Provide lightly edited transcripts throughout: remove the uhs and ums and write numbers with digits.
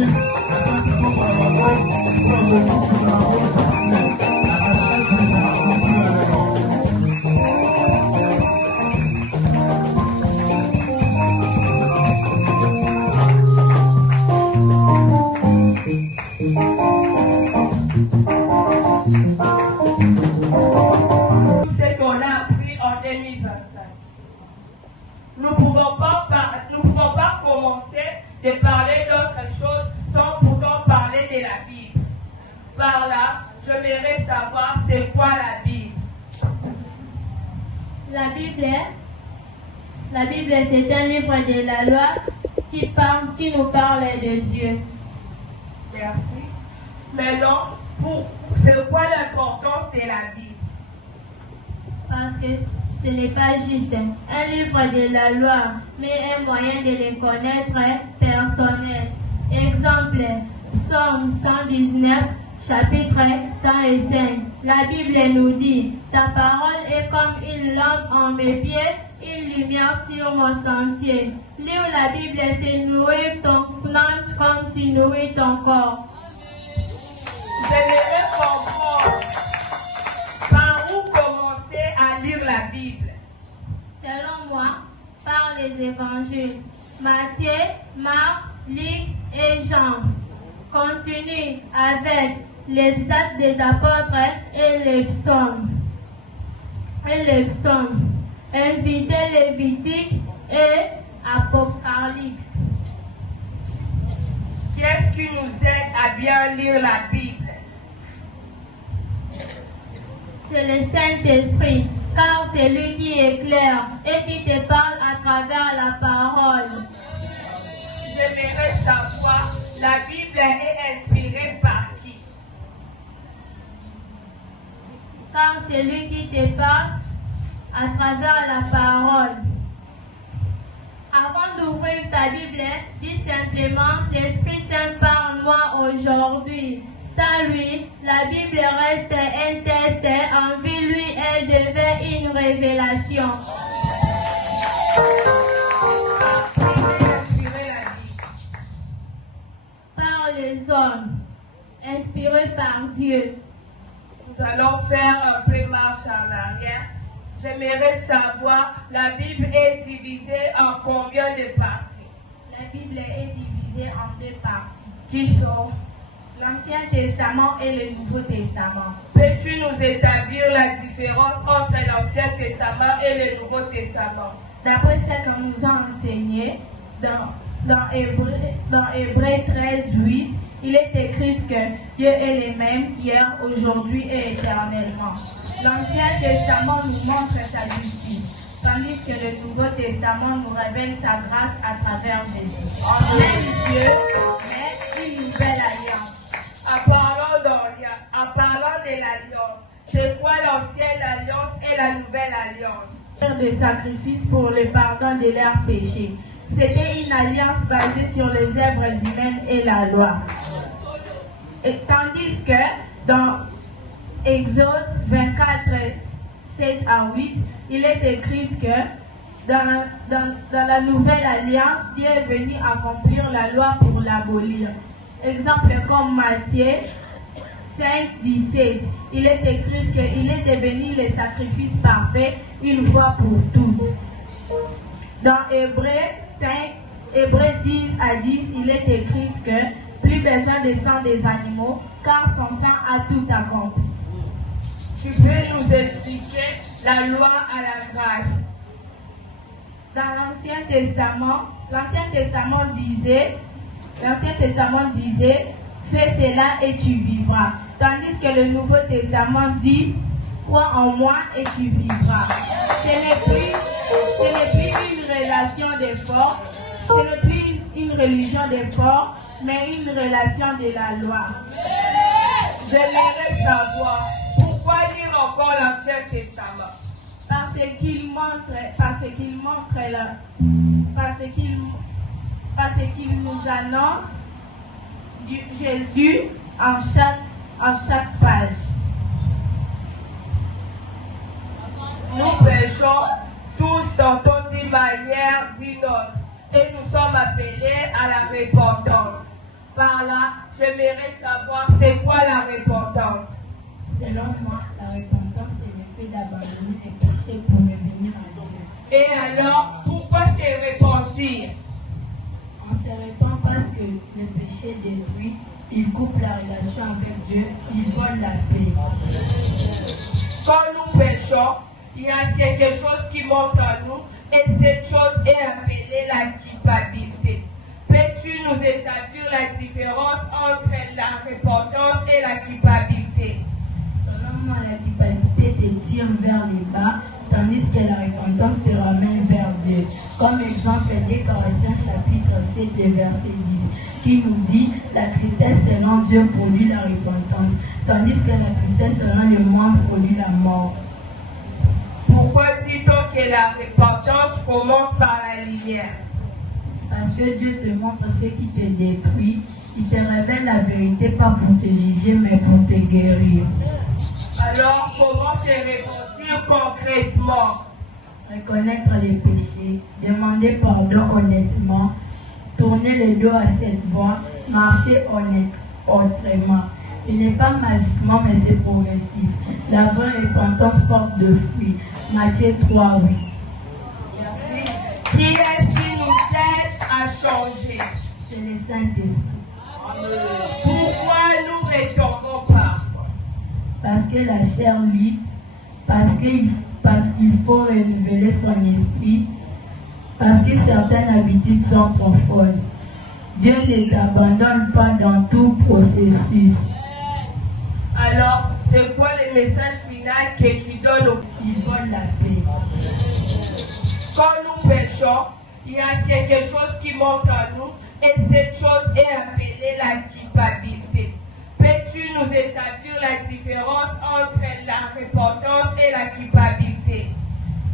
Nous ne pouvons pas commencer de parler d'autre chose sans pourtant parler de la Bible. Par là, j'aimerais savoir c'est quoi la Bible. La Bible, c'est un livre de la loi qui nous parle de Dieu. Merci. Maintenant, c'est quoi l'importance de la Bible? Parce que ce n'est pas juste un livre de la loi, mais un moyen de les connaître personnel. Exemple, Psaume 119, chapitre 105. La Bible nous dit, ta parole est comme une lampe en mes pieds, une lumière sur mon sentier. Lire la Bible, c'est nourrir ton âme comme tu nourris ton corps. J'aimerais comprendre par où commencer à lire la Bible. Selon moi, par les évangiles, Matthieu, Marc, Luc et Jean. Continue avec les actes des apôtres et les psaumes. Inviter Lévitique et Apocalypse. Qu'est-ce qui nous aide à bien lire la Bible? C'est le Saint-Esprit, car c'est lui qui éclaire et qui te parle à travers la parole. J'aimerais savoir, la Bible est inspirée par qui? Car c'est lui qui te parle à travers la parole. Avant d'ouvrir ta Bible, dis simplement, l'Esprit Saint parle-moi aujourd'hui. Sans lui, la Bible reste un test, en vie lui, elle devait une révélation. Par les hommes, inspirés par Dieu. Nous allons faire un peu marche en arrière. J'aimerais savoir, la Bible est divisée en combien de parties? La Bible est divisée en deux parties. Qui sont? L'Ancien Testament et le Nouveau Testament. Peux-tu nous établir la différence entre l'Ancien Testament et le Nouveau Testament? D'après ce qu'on nous a enseigné, dans Hébreux 13, 8, il est écrit que Dieu est le même hier, aujourd'hui et éternellement. L'Ancien Testament nous montre sa justice, tandis que le Nouveau Testament nous révèle sa grâce à travers Jésus. Même Dieu, mais une nouvelle alliance. En parlant de l'alliance, c'est quoi l'ancienne alliance et la nouvelle alliance? Des sacrifices pour le pardon de leurs péchés. C'était une alliance basée sur les œuvres humaines et la loi. Et tandis que dans Exode 24, 7 à 8, il est écrit que dans la nouvelle alliance, Dieu est venu accomplir la loi pour l'abolir. Exemple comme Matthieu 5, 17, il est écrit qu'il est devenu le sacrifice parfait une fois pour toutes. Dans Hébreux 10 à 10, il est écrit que plus besoin de sang des animaux, car son sang a tout accompli. Tu peux nous expliquer la loi à la grâce? Dans l'Ancien Testament disait, fais cela et tu vivras. Tandis que le Nouveau Testament dit, crois en moi et tu vivras. Ce n'est plus une relation d'effort, ce n'est plus une religion d'effort, mais une relation de la loi. J'aimerais savoir, pourquoi lire encore l'Ancien Testament? Parce qu'il nous annonce Jésus en chaque page. Nous péchons tous tantôt d'une manière, d'une autre, et nous sommes appelés à la repentance. Par là, j'aimerais savoir c'est quoi la repentance. Selon moi, la repentance, c'est le fait d'abandonner les péchés pour revenir à Dieu. Et alors, pourquoi se repentir? On se repent parce que le péché détruit, il coupe la relation avec Dieu, il vole la paix. Quand nous péchons, il y a quelque chose qui monte en nous et cette chose est appelée la culpabilité. Peux-tu nous établir la différence entre la repentance et la culpabilité? Selon moi, la culpabilité te tire vers les bas, tandis que la repentance te ramène vers Dieu. Comme exemple, 2 Corinthiens chapitre 7 et verset 10, qui nous dit « La tristesse selon Dieu produit la repentance, tandis que la tristesse selon le monde produit la mort. » Pourquoi dit-on que la repentance commence par la lumière? Parce que Dieu te montre ce qui te détruit, il te révèle la vérité pas pour te juger mais pour te guérir. Alors, comment se repentir concrètement? Reconnaître les péchés, demander pardon honnêtement, tourner le dos à cette voie, marcher autrement. Ce n'est pas magiquement mais c'est progressif. La vraie repentance porte de fruits. Matthieu 3, 8. Merci. Qui est-ce qui nous aide à changer? C'est le Saint-Esprit. Pourquoi nous ne retournons pas? Parce que la chair lutte, parce qu'il faut renouveler son esprit, parce que certaines habitudes sont profondes. Dieu ne t'abandonne pas dans tout processus. Alors, c'est quoi le message final que tu donnes aux Il vole la paix. Quand nous péchons, il y a quelque chose qui monte en nous et cette chose est appelée la culpabilité. Peux-tu nous établir la différence entre la repentance et la culpabilité?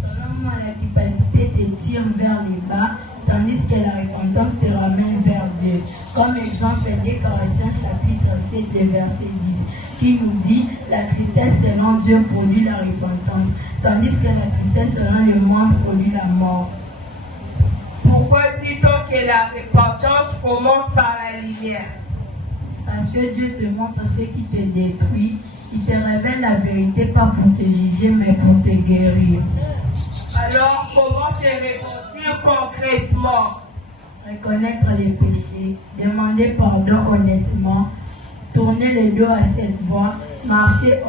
Selon moi, la culpabilité te tire vers les bas, tandis que la repentance te ramène vers Dieu. Comme exemple, 2 Corinthiens chapitre 7 et verset 10, qui nous dit « La tristesse selon Dieu produit la repentance, tandis que la tristesse selon le monde produit la mort. » Pourquoi dit-on que la repentance commence par la lumière? Parce que Dieu te montre ce qui te détruit, il te révèle la vérité pas pour te juger mais pour te guérir. Alors, comment se repentir concrètement? Reconnaître les péchés, demander pardon honnêtement, tourner le dos à cette voie, marcher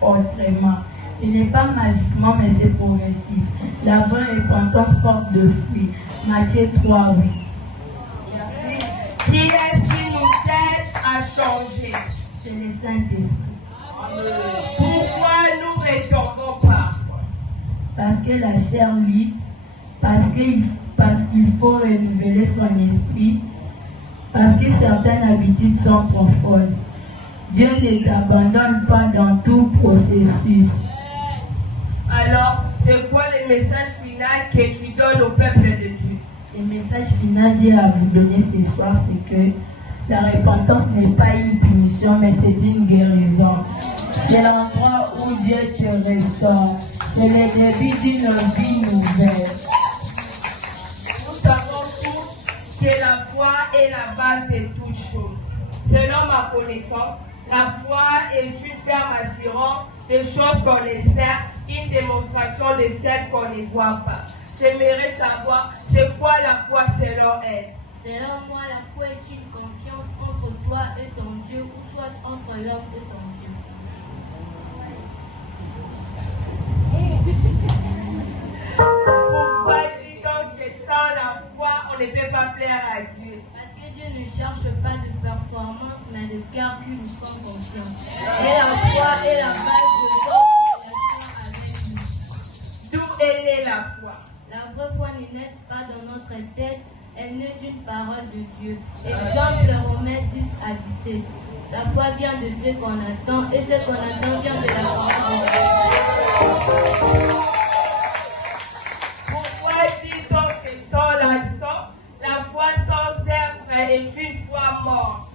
autrement. Ce n'est pas magiquement mais c'est progressif. La vraie repentance porte de fruits. Matthieu 3, 8. Merci. Qui est-ce qui nous aide à changer? C'est le Saint-Esprit. Pourquoi nous ne retournons pas? Parce que la chair lutte, parce qu'il faut renouveler son esprit, parce que certaines habitudes sont profondes. Dieu ne t'abandonne pas dans tout processus. Alors, c'est quoi le message final que tu donnes au peuple de Dieu? Le message final que j'ai à vous donner ce soir, c'est que la repentance n'est pas une punition, mais c'est une guérison. C'est l'endroit où Dieu te restaure. C'est le début d'une vie nouvelle. Nous savons tous que la foi est la base de toutes choses. Selon ma connaissance, la foi est une ferme assurance des choses qu'on espère, une démonstration de celles qu'on ne voit pas. J'aimerais savoir, c'est quoi la foi selon elle? Selon moi, la foi est une confiance entre toi et ton Dieu, ou soit entre l'homme et son Dieu. Pourquoi dit-on que sans la foi, on ne peut pas plaire à Dieu? Parce que Dieu ne cherche pas de performance, mais de cœur qui nous font confiance. Et la foi est la base de notre relation avec nous. D'où est née la foi? La vraie foi n'est naît pas dans notre tête, elle naît d'une parole de Dieu. Exemple Romains 10 à 17. La foi vient de ce qu'on attend, et ce qu'on attend vient de la parole de Dieu. Pourquoi dit-on que sans l'action, la foi sans œuvre est une foi morte?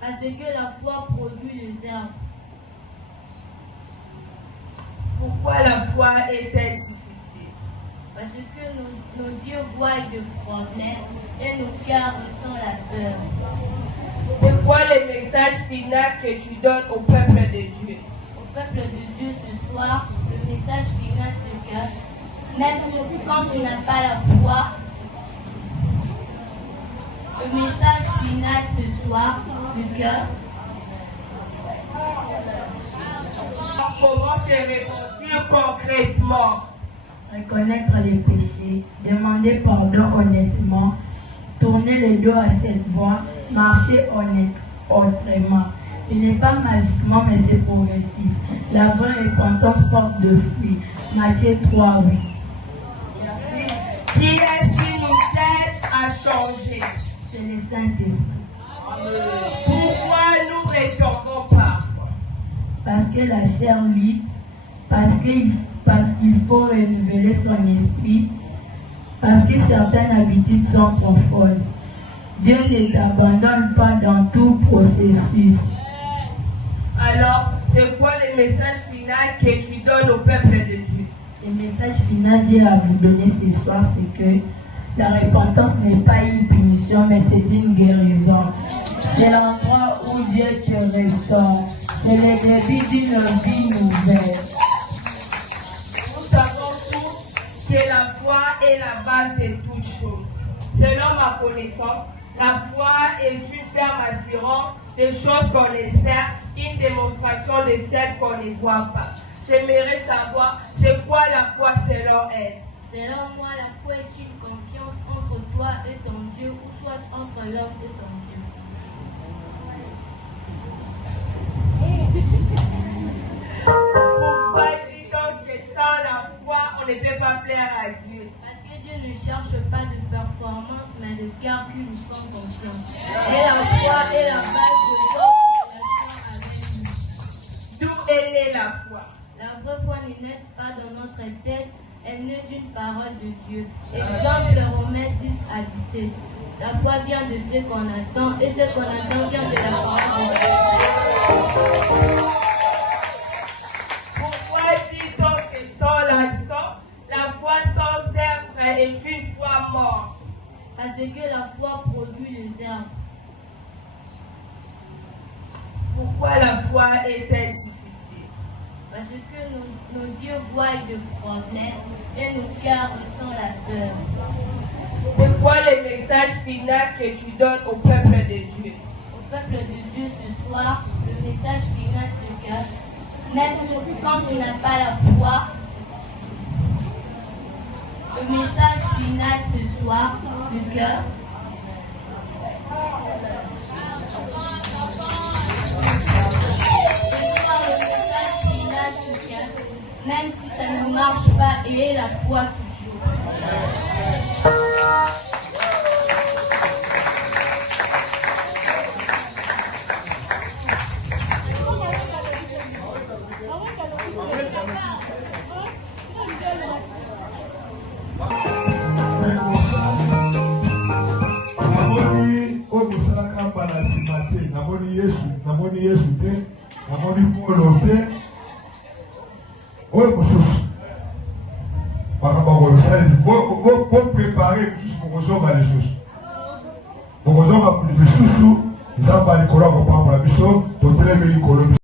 Parce que la foi produit les œuvres. Pourquoi la foi est-elle difficile? Parce que nos yeux voient de problèmes et nos cœurs ressentent la peur. C'est quoi le message final que tu donnes au peuple de Dieu? Au peuple de Dieu ce soir, le message final c'est que même quand tu n'as pas la foi, le message final ce soir c'est que comment te repentir concrètement? Reconnaître les péchés, demander pardon honnêtement, tourner le dos à cette voie, marcher autrement. Ce n'est pas magiquement, mais c'est progressif. La vraie repentance porte de fruits. Matthieu 3, 8. Merci. Qui est-ce qui nous aide à changer? C'est le Saint-Esprit. Pourquoi nous ne retournons pas? Parce que la chair lutte, parce qu'il faut renouveler son esprit, parce que certaines habitudes sont profondes. Dieu ne t'abandonne pas dans tout processus. Alors, c'est quoi le message final que tu donnes au peuple de Dieu? Le message final que j'ai à vous donner ce soir, c'est que la repentance n'est pas une punition, mais c'est une guérison. C'est l'endroit où Dieu te restaure. C'est le début d'une vie nouvelle. Nous savons tous que la foi est la base de toutes choses. Selon ma connaissance, la foi est une ferme assurance des choses qu'on espère, une démonstration de celles qu'on ne voit pas. J'aimerais savoir, c'est quoi la foi selon elle? selon moi, la foi est une confiance entre toi et ton Dieu, ou soit entre l'homme et ton Dieu. Pourquoi dit-on que sans la foi, on ne peut pas plaire à Dieu? Parce que Dieu ne cherche pas de performance, mais de cœur qui nous font confiance. Et la foi est la base de notre relation avec nous. D'où elle est la foi? La vraie foi n'est naît pas dans notre tête, elle naît d'une parole de Dieu. Et dans Romains 10 à 17, la foi vient de ce qu'on attend, et ce qu'on attend vient de la parole de Dieu. Pourquoi dit-on que sans l'action, la foi sans œuvre est une foi morte? Parce que la foi produit les œuvres. Pourquoi la foi est-elle difficile? Parce que nos yeux voient de problèmes et nos cœurs ressentent la peur. C'est quoi le message final que tu donnes au peuple de Dieu? Au peuple de Dieu ce soir, le message final c'est que même quand tu n'as pas la foi, le message final ce soir c'est que même si ça ne marche pas, ayez la foi toujours. Pour préparer pour rejoindre les choses. Pour rejoindre les choses, ils ont pas les collabs pour la mission, pour les